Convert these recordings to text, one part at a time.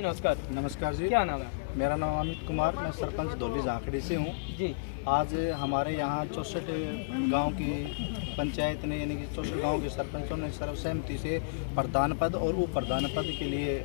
नमस्कार। नमस्कार जी, क्या नाम है? मेरा नाम अमित कुमार, मैं सरपंच धौली झांकड़ी से हूँ। जी आज हमारे यहाँ 64 गांव की पंचायत ने यानी कि 64 गांव के सरपंचों ने सर्वसहमति से प्रधान पद और उप प्रधान पद के लिए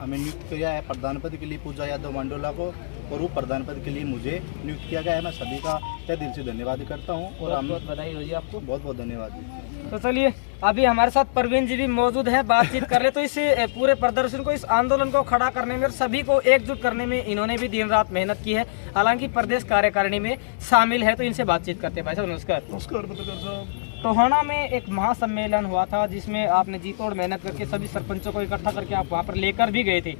हमें नियुक्त किया है। प्रधान पद के लिए पूजा यादव मंडोला को और उप प्रधान पद के लिए मुझे नियुक्त किया गया है। मैं सभी का तहे दिल से धन्यवाद करता हूँ और बहुत बहुत बधाई हो जी आपको। बहुत बहुत धन्यवाद जी। तो चलिए, अभी हमारे साथ प्रवीण जी भी मौजूद हैं, बातचीत कर ले। तो इस पूरे प्रदर्शन को, इस आंदोलन को खड़ा करने में और सभी को एकजुट करने में इन्होंने भी दिन रात मेहनत की है। हालांकि प्रदेश कार्यकारिणी में शामिल है, तो इनसे बातचीत करते हैं। भाई साहब नमस्कार। नमस्कार पत्रकार साहब। टोहाना में एक महासम्मेलन हुआ था जिसमें आपने जी तोड़ मेहनत करके सभी सरपंचों को इकट्ठा करके आप वहाँ पर लेकर भी गए थे,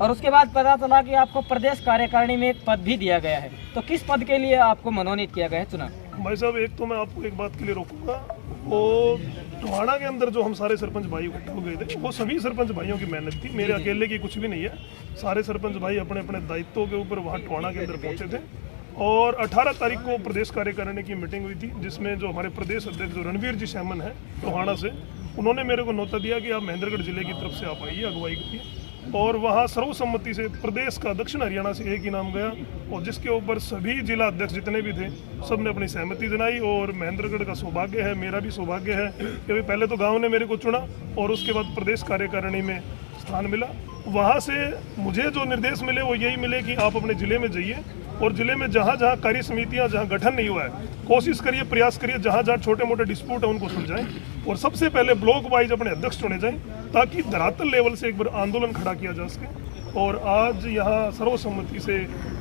और उसके बाद पता चला कि आपको प्रदेश कार्यकारिणी में एक पद भी दिया गया है। तो किस पद के लिए आपको मनोनीत किया गया है, चुना? भाई साहब, एक तो मैं आपको एक बात के लिए रोकूंगा, वो टोहाना के अंदर जो हम सारे सरपंच भाई इकट्ठे हो गए थे, वो सभी सरपंच भाइयों की मेहनत थी, मेरे अकेले की कुछ भी नहीं है। सारे सरपंच भाई अपने अपने दायित्वों के ऊपर वहाँ टोहाना के अंदर पहुँचे थे। और 18 तारीख को प्रदेश कार्यकारिणी की मीटिंग हुई थी, जिसमें जो हमारे प्रदेश अध्यक्ष जो रणवीर जी सैमन है टोहाना से, उन्होंने मेरे को न्योता दिया कि आप महेंद्रगढ़ जिले की तरफ से आप आइए, अगुवाई करिए। और वहाँ सर्वसम्मति से प्रदेश का दक्षिण हरियाणा से एक ही नाम गया, और जिसके ऊपर सभी जिला अध्यक्ष जितने भी थे सब ने अपनी सहमति जनाई। और महेंद्रगढ़ का सौभाग्य है, मेरा भी सौभाग्य है कि पहले तो गांव ने मेरे को चुना और उसके बाद प्रदेश कार्यकारिणी में स्थान मिला। वहाँ से मुझे जो निर्देश मिले वो यही मिले कि आप अपने ज़िले में जाइए और ज़िले में जहाँ जहाँ कार्य समितियाँ जहाँ गठन नहीं हुआ है, कोशिश करिए, प्रयास करिए, जहाँ जहाँ छोटे मोटे डिस्प्यूट है उनको सुलझाएं। और सबसे पहले ब्लॉक वाइज अपने अध्यक्ष चुने जाएं, ताकि धरातल लेवल से एक बार आंदोलन खड़ा किया जा सके। और आज यहाँ सर्वसम्मति से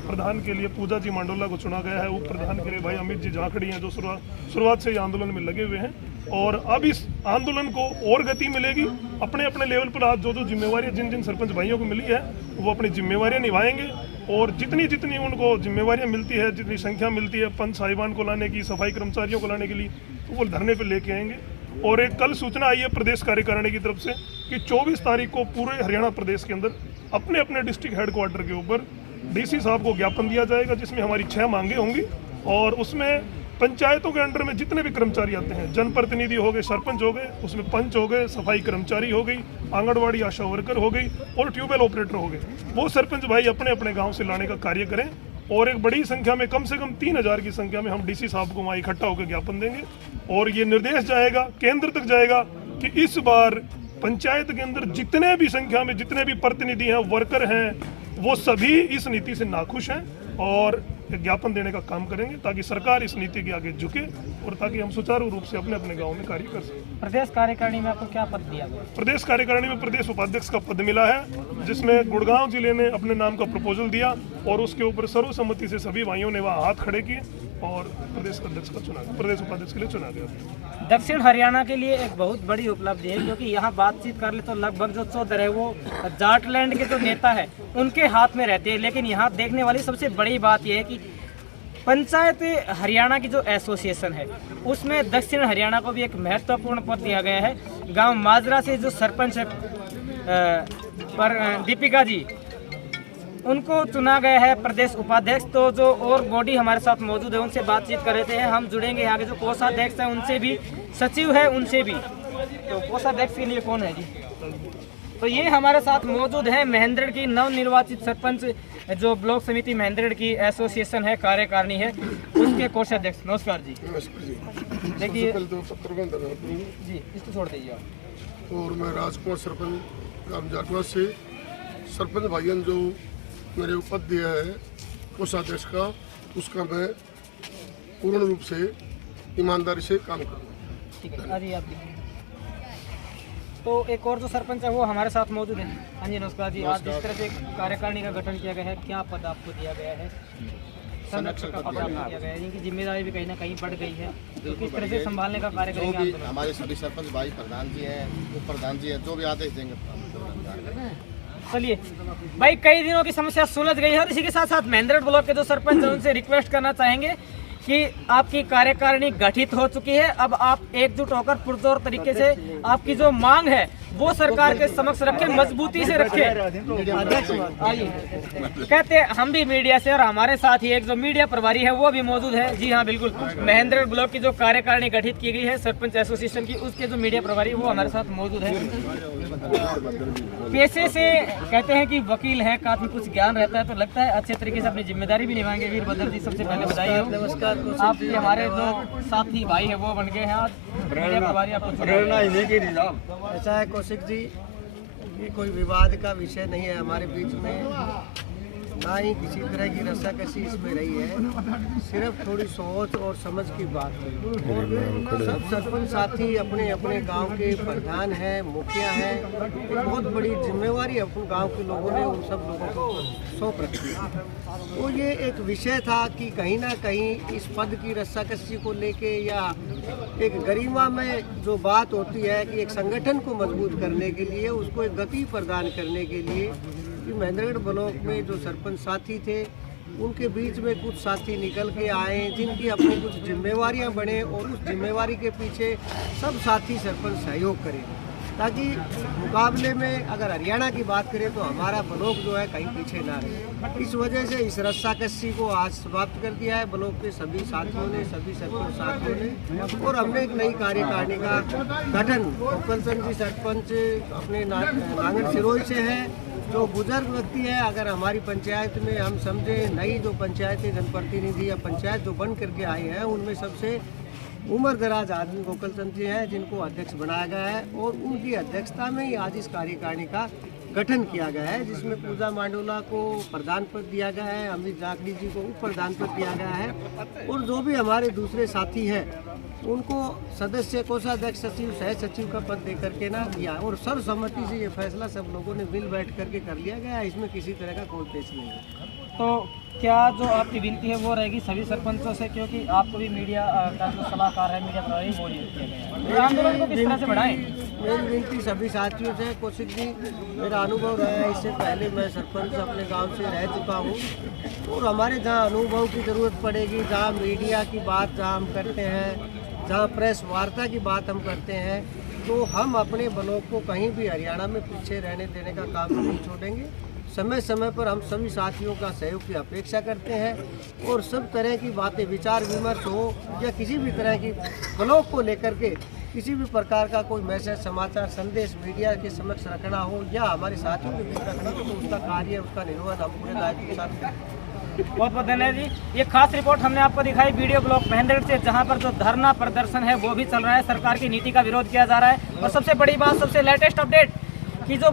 प्रधान के लिए पूजा जी मंडोला को चुना गया है, उप प्रधान के लिए भाई अमित जी झांकड़ी हैं, जो शुरुआत से ही आंदोलन में लगे हुए हैं। और अब इस आंदोलन को और गति मिलेगी। अपने अपने लेवल पर आज जो जो जिम्मेवारी जिन जिन सरपंच भाइयों को मिली है, वो अपनी जिम्मेवारियां निभाएंगे। और जितनी जितनी उनको जिम्मेवारियां मिलती है, जितनी संख्या मिलती है पंच साहिबान को लाने की, सफाई कर्मचारियों को लाने के लिए, तो वो धरने पर लेके आएंगे। और एक कल सूचना आई है प्रदेश कार्यकारिणी की तरफ से कि 24 तारीख को पूरे हरियाणा प्रदेश के अंदर अपने अपने डिस्ट्रिक्ट हेडक्वार्टर के ऊपर डीसी साहब को ज्ञापन दिया जाएगा, जिसमें हमारी 6 मांगे होंगी। और उसमें पंचायतों के अंडर में जितने भी कर्मचारी आते हैं, जनप्रतिनिधि हो गए, सरपंच हो गए, उसमें पंच हो गए, सफाई कर्मचारी हो गई, आंगनवाड़ी आशा वर्कर हो गई और ट्यूबवेल ऑपरेटर हो गए, वो सरपंच भाई अपने अपने गांव से लाने का कार्य करें। और एक बड़ी संख्या में, कम से कम 3000 की संख्या में हम डीसी साहब को वहाँ इकट्ठा होकर ज्ञापन देंगे। और ये निर्देश जाएगा, केंद्र तक जाएगा कि इस बार पंचायत के अंदर जितने भी संख्या में जितने भी प्रतिनिधि हैं, वर्कर हैं, वो सभी इस नीति से नाखुश हैं और ज्ञापन देने का काम करेंगे, ताकि सरकार इस नीति के आगे झुके और ताकि हम सुचारू रूप से अपने अपने गांव में कार्य कर सकें। प्रदेश कार्यकारिणी में आपको क्या पद दिया गया? प्रदेश कार्यकारिणी में प्रदेश उपाध्यक्ष का पद मिला है, जिसमें गुड़गांव जिले ने अपने नाम का प्रपोजल दिया और उसके ऊपर सर्वसम्मति से सभी भाइयों ने वहाँ हाथ खड़े किए और प्रदेश अध्यक्ष का चुना, प्रदेश उपाध्यक्ष के लिए चुना गया। दक्षिण हरियाणा के लिए एक बहुत बड़ी उपलब्धि है, क्योंकि यहाँ बातचीत कर ले तो लगभग जो चौधर है वो जाटलैंड के जो नेता है उनके हाथ में रहते हैं। लेकिन यहाँ देखने वाली सबसे बड़ी बात यह है कि पंचायत हरियाणा की जो एसोसिएशन है उसमें दक्षिण हरियाणा को भी एक महत्वपूर्ण पद दिया गया है। गांव माजरा से जो सरपंच है पर दीपिका जी, उनको चुना गया है प्रदेश उपाध्यक्ष। तो जो और बॉडी हमारे साथ मौजूद है उनसे बातचीत कर रहे थे, हम जुड़ेंगे यहाँ के जो कोषाध्यक्ष हैं उनसे भी, सचिव है उनसे भी। तो कोषाध्यक्ष के लिए कौन है जी? तो ये हमारे साथ मौजूद है महेंद्रगढ़ की नवनिर्वाचित सरपंच, जो ब्लॉक समिति महेंद्रगढ़ की एसोसिएशन है, कार्यकारिणी है, उसके कोषाध्यक्ष। नमस्कार जी। देखिए जी, इसको छोड़ दीजिए आप। और मैं राजकुमार सरपंच ग्राम जाटवा से सरपंच भाइयों जो मेरे को पद दिया है कोषाध्यक्ष का, उसका मैं पूर्ण रूप से ईमानदारी से काम करूँगा। ठीक है, अभी आप तो एक और जो सरपंच है वो हमारे साथ मौजूद है। हाँ जी नमस्कार जी। आज जिस तरह से कार्यकारिणी का गठन किया गया है, क्या पद आपको दिया गया है? संरक्षक का पद आपको दिया गया है, इनकी जिम्मेदारी भी कहीं ना कहीं बढ़ गई है, तो किस तरह से संभालने का कार्य करेंगे आप? हमारे सभी सरपंच भाई, प्रधान जी हैं, उप प्रधान जी हैं, जो भी आदेश देंगे। चलिए भाई, कई दिनों की समस्या सुलझ गई है और इसी के साथ साथ महेंद्रगढ़ ब्लॉक के जो सरपंच हैं उनसे रिक्वेस्ट करना चाहेंगे कि आपकी कार्यकारिणी गठित हो चुकी है। अब आप एकजुट होकर पुरजोर तरीके से आपकी जो मांग है वो सरकार के समक्ष रखे, मजबूती से रखे। कहते हैं हम भी मीडिया से, और हमारे साथ ही एक जो मीडिया प्रभारी है वो भी मौजूद है। जी हाँ बिल्कुल, महेंद्रगढ़ ब्लॉक की जो कार्यकारिणी गठित की गई है सरपंच एसोसिएशन की, उसके जो मीडिया प्रभारी वो हमारे साथ मौजूद है। पेशे से कहते हैं कि वकील हैं, काफी कुछ ज्ञान रहता है, तो लगता है अच्छे तरीके से अपनी जिम्मेदारी भी निभाएंगे। वीरभद्र जी सबसे पहले बधाई हो। नमस्कार। आप हमारे जो साथी भाई है वो बन गए हैं आज मीडिया प्रभारी। आपको ऐसा है कौशिक जी, ये कोई विवाद का विषय नहीं है हमारे बीच में, ना ही किसी तरह की रस्साकसी इसमें रही है, सिर्फ थोड़ी सोच और समझ की बात है। सब सरपंच साथी अपने अपने गांव के प्रधान हैं, मुखिया हैं, एक बहुत बड़ी जिम्मेवारी अपने गांव के लोगों ने उन सब लोगों को सौंप रखी है। तो ये एक विषय था कि कहीं ना कहीं इस पद की रस्साकसी को लेके, या एक गरिमा में जो बात होती है कि एक संगठन को मजबूत करने के लिए, उसको एक गति प्रदान करने के लिए, कि महेंद्रगढ़ ब्लॉक में जो सरपंच साथी थे उनके बीच में कुछ साथी निकल के आए जिनकी अपनी कुछ जिम्मेवारियां बने, और उस जिम्मेवारी के पीछे सब साथी सरपंच सहयोग करें, ताकि मुकाबले में अगर हरियाणा की बात करें तो हमारा ब्लॉक जो है कहीं पीछे ना रहे। इस वजह से इस रस्साकसी को आज समाप्त कर दिया है ब्लॉक के सभी साथियों ने, सभी सरपंच साथियों ने, और हमने एक नई कार्यकारिणी का गठन, गोकलचंद जी सरपंच अपने नांगल सिरोही से है, जो बुजुर्ग व्यक्ति है। अगर हमारी पंचायत में हम समझे नई जो पंचायती जनप्रतिनिधि या पंचायत जो बन करके आए हैं, उनमें सबसे उम्र दराज आदमी गोकलचंद जी हैं, जिनको अध्यक्ष बनाया गया है, और उनकी अध्यक्षता में ही आज इस कार्यकारिणी का गठन किया गया है, जिसमें पूजा मांडोला को प्रधान पद दिया गया है, अमित जाखड़ी जी को उप प्रधान पद दिया गया है, और जो भी हमारे दूसरे साथी हैं उनको सदस्य, कोषाध्यक्ष, सचिव, सह सचिव का पद दे करके ना दिया, और सर्वसम्मति से ये फैसला सब लोगों ने मिल बैठ करके कर लिया गया है। इसमें किसी तरह का कोई पेश नहीं है। तो क्या जो आपकी विनती है वो रहेगी सभी सरपंचों से, क्योंकि आपको भी मीडिया का जो सलाहकार है, मीडिया प्रभारी, वो नियुक्त किया गया है, आंदोलन को किस तरह से बढ़ाएं? मेरी विनती सभी साथियों से, कौशिक जी मेरा अनुभव रहा है, इससे पहले मैं सरपंच अपने गांव से रह चुका हूं, और हमारे जहां अनुभव की ज़रूरत पड़ेगी, जहां मीडिया की बात जहां हम करते हैं, जहां प्रेस वार्ता की बात हम करते हैं, तो हम अपने ब्लॉक को कहीं भी हरियाणा में पीछे रहने देने का काम नहीं छोड़ेंगे। समय समय पर हम सभी साथियों का सहयोग की अपेक्षा करते हैं, और सब तरह की बातें, विचार विमर्श हो या किसी भी तरह की ब्लॉक को लेकर के किसी भी प्रकार का कोई मैसेज, समाचार, संदेश मीडिया के समक्ष रखना हो या हमारे साथियों के बीच रखना हो, तो उसका कार्य, उसका निर्वहन हम पूरे दायित्व के साथ करेंगे। बहुत बहुत धन्यवाद जी। ये खास रिपोर्ट हमने आपको दिखाई वीडियो ब्लॉक महेंद्रगढ़ से, जहां पर जो धरना प्रदर्शन है वो भी चल रहा है, सरकार की नीति का विरोध किया जा रहा है। और सबसे बड़ी बात, सबसे लेटेस्ट अपडेट कि जो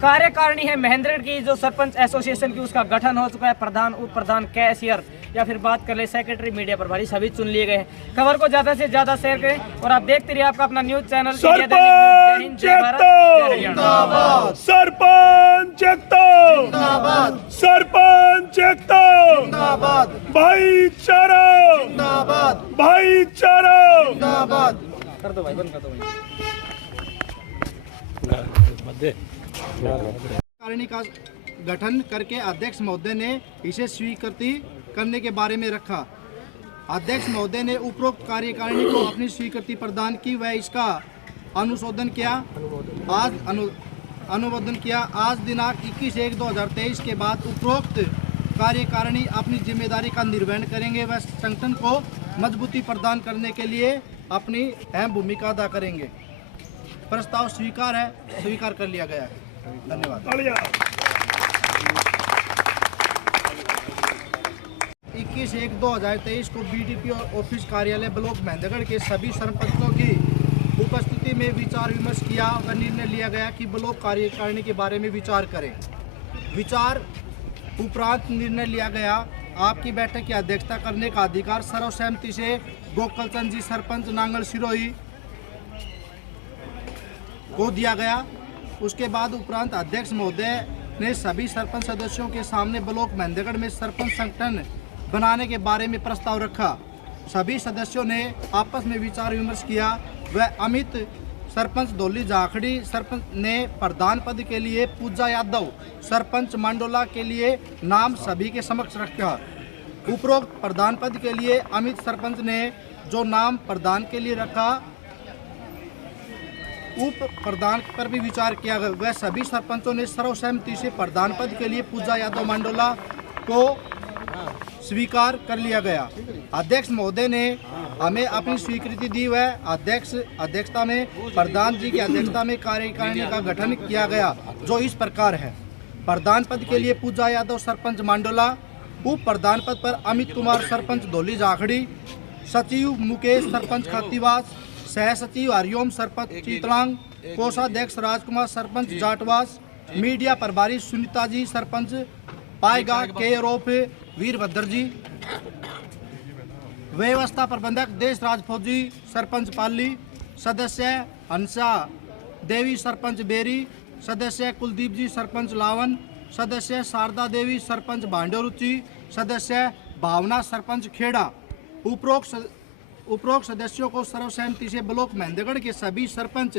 कार्यकारिणी है महेंद्रगढ़ की, जो सरपंच एसोसिएशन की, उसका गठन हो चुका है। प्रधान, उप प्रधान, कैशियर, या फिर बात कर ले सेक्रेटरी, मीडिया प्रभारी, सभी चुन लिए गए हैं। खबर को ज्यादा से ज्यादा शेयर करें, और आप देखते रहिए आपका अपना न्यूज चैनल। सरपंच जिंदाबाद, सरपंच जिंदाबाद, सरपंच जिंदाबाद, भाईचारा जिंदाबाद, भाईचारा जिंदाबाद। कर दो भाई, बंद कर दो भाई। कार्यकारिणी का गठन करके अध्यक्ष महोदय ने इसे स्वीकृति करने के बारे में रखा। अध्यक्ष महोदय ने उपरोक्त कार्यकारिणी को अपनी स्वीकृति प्रदान की व इसका अनुमोदन किया। आज दिनांक 21/1/2023 के बाद उपरोक्त कार्यकारिणी अपनी जिम्मेदारी का निर्वहन करेंगे व संगठन को मजबूती प्रदान करने के लिए अपनी अहम भूमिका अदा करेंगे। प्रस्ताव स्वीकार कर लिया गया है। धन्यवाद। 21/1/2023 को बीडीपी ऑफिस कार्यालय ब्लॉक महेंद्रगढ़ के सभी सरपंचों की उपस्थिति में विचार विमर्श किया और निर्णय लिया गया कि ब्लॉक कार्यकारिणी के बारे में विचार करें। विचार उपरांत निर्णय लिया गया, आपकी बैठक की अध्यक्षता करने का अधिकार सर्वसहमति से गोकलचंद जी सरपंच नांगल सिरोही को दिया गया। उसके बाद उपरांत अध्यक्ष महोदय ने सभी सरपंच सदस्यों के सामने ब्लॉक महेंद्रगढ़ में सरपंच संगठन बनाने के बारे में प्रस्ताव रखा। सभी सदस्यों ने आपस में विचार विमर्श किया व अमित सरपंच धौली जाखड़ी सरपंच ने प्रधान पद के लिए पूजा यादव सरपंच मांडोला के लिए नाम सभी के समक्ष रखा। उपरोक्त प्रधान पद के लिए अमित सरपंच ने जो नाम प्रधान के लिए रखा उप प्रधान पर भी विचार किया गया। वह सभी सरपंचों ने सर्वसहमति से प्रधान पद के लिए पूजा यादव मंडोला को स्वीकार कर लिया गया। अध्यक्ष महोदय ने हमें अपनी स्वीकृति दी। वह अध्यक्षता में प्रधान जी की अध्यक्षता में कार्यकारिणी का गठन किया गया, जो इस प्रकार है। प्रधान पद के लिए पूजा यादव सरपंच मंडोला, उप प्रधान पद पर अमित कुमार सरपंच धौली जाखड़ी, सचिव मुकेश सरपंच खातीवास, सह सचिव हरिओम सरपंच चितलांग, कोषाध्यक्ष राजकुमार सरपंच जाटवास, मीडिया प्रभारी सुनीता जी सरपंच पाएगा के रोप वीरभद्र जी, व्यवस्था प्रबंधक देशराज फौजी सरपंच पाली, सदस्य हंसा देवी सरपंच बेरी, सदस्य कुलदीप जी सरपंच लावन, सदस्य शारदा देवी सरपंच भांडोरुचि, सदस्य भावना सरपंच खेड़ा। उपरोक्त सदस्यों को सर्वसहमति से ब्लॉक महेंद्रगढ़ के सभी सरपंच